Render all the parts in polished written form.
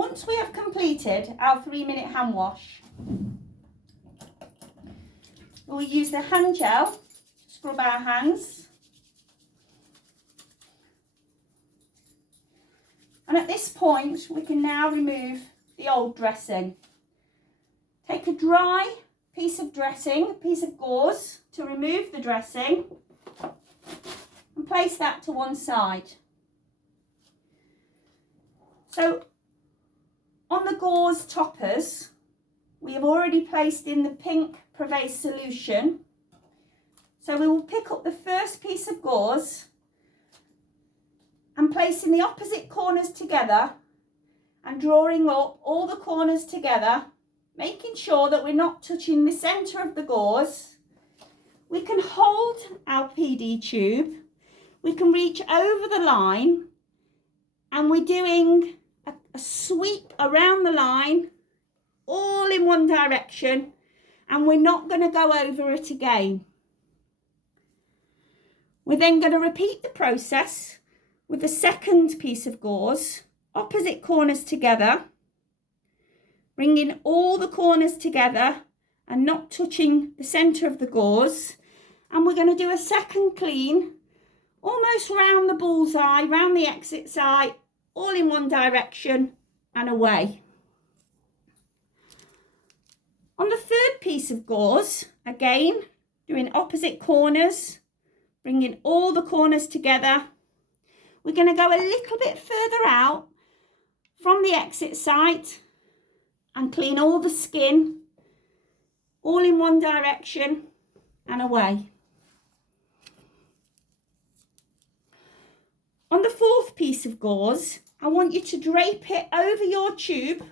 Once we have completed our 3-minute hand wash, we'll use the hand gel to scrub our hands. And at this point, we can now remove the old dressing. Take a dry piece of dressing, a piece of gauze to remove the dressing, and place that to one side. So on the gauze toppers, we have already placed in the pink Pervase solution. So we will pick up the first piece of gauze and placing the opposite corners together and drawing up all the corners together, making sure that we're not touching the centre of the gauze. We can hold our PD tube, we can reach over the line, and we're doing a sweep around the line, all in one direction, and we're not going to go over it again. We're then going to repeat the process with the second piece of gauze, opposite corners together, bringing all the corners together and not touching the centre of the gauze. And we're going to do a second clean, almost round the bullseye, round the exit side, all in one direction and away. On the third piece of gauze, again, doing opposite corners, bringing all the corners together. We're going to go a little bit further out from the exit site and clean all the skin, all in one direction and away. On the fourth piece of gauze, I want you to drape it over your tube.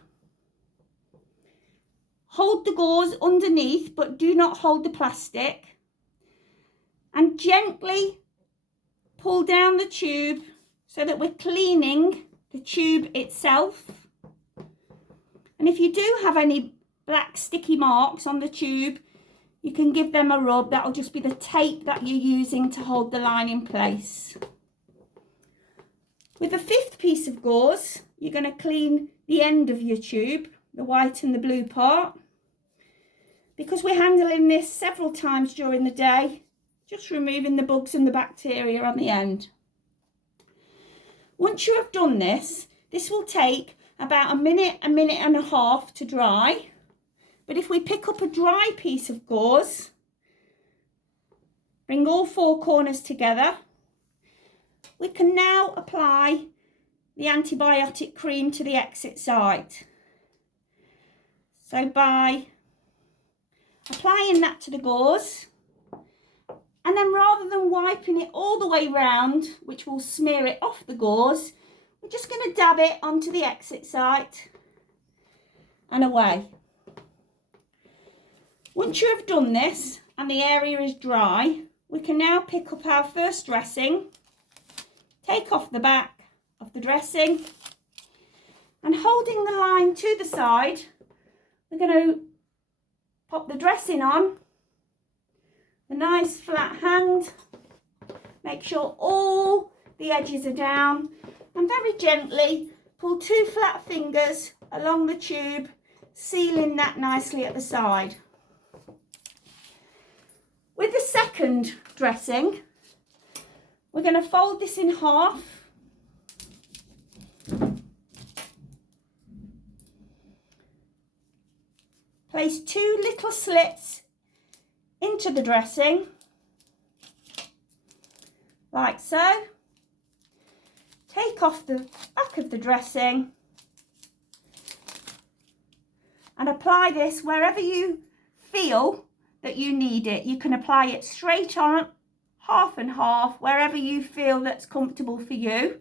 Hold the gauze underneath, but do not hold the plastic. And gently pull down the tube so that we're cleaning the tube itself. And if you do have any black sticky marks on the tube, you can give them a rub. That'll just be the tape that you're using to hold the line in place. With the fifth piece of gauze, you're going to clean the end of your tube, the white and the blue part. Because we're handling this several times during the day, just removing the bugs and the bacteria on the end. Once you have done this, this will take about a minute and a half to dry. But if we pick up a dry piece of gauze, bring all four corners together, we can now apply the antibiotic cream to the exit site. So by applying that to the gauze, and then rather than wiping it all the way round, which will smear it off the gauze, we're just going to dab it onto the exit site and away. Once you have done this and the area is dry, we can now pick up our first dressing, take off the back of the dressing, and holding the line to the side, we're going to pop the dressing on, a nice flat hand, make sure all the edges are down, and very gently pull 2 flat fingers along the tube, sealing that nicely at the side. With the second dressing, we're going to fold this in half. Place 2 little slits into the dressing, like so. Take off the back of the dressing and apply this wherever you feel that you need it. You can apply it straight on, half and half, wherever you feel that's comfortable for you.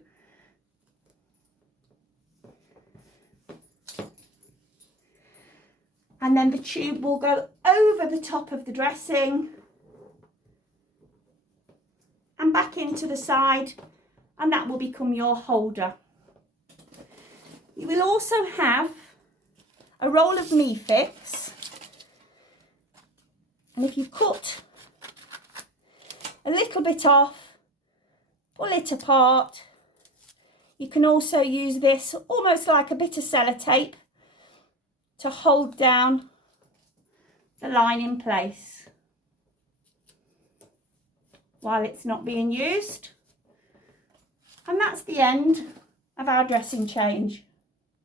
And then the tube will go over the top of the dressing and back into the side, and that will become your holder. You will also have a roll of Meafix, and if you cut a little bit off, pull it apart, You can also use this almost like a bit of sellotape to hold down the line in place while it's not being used. And that's the end of our dressing change.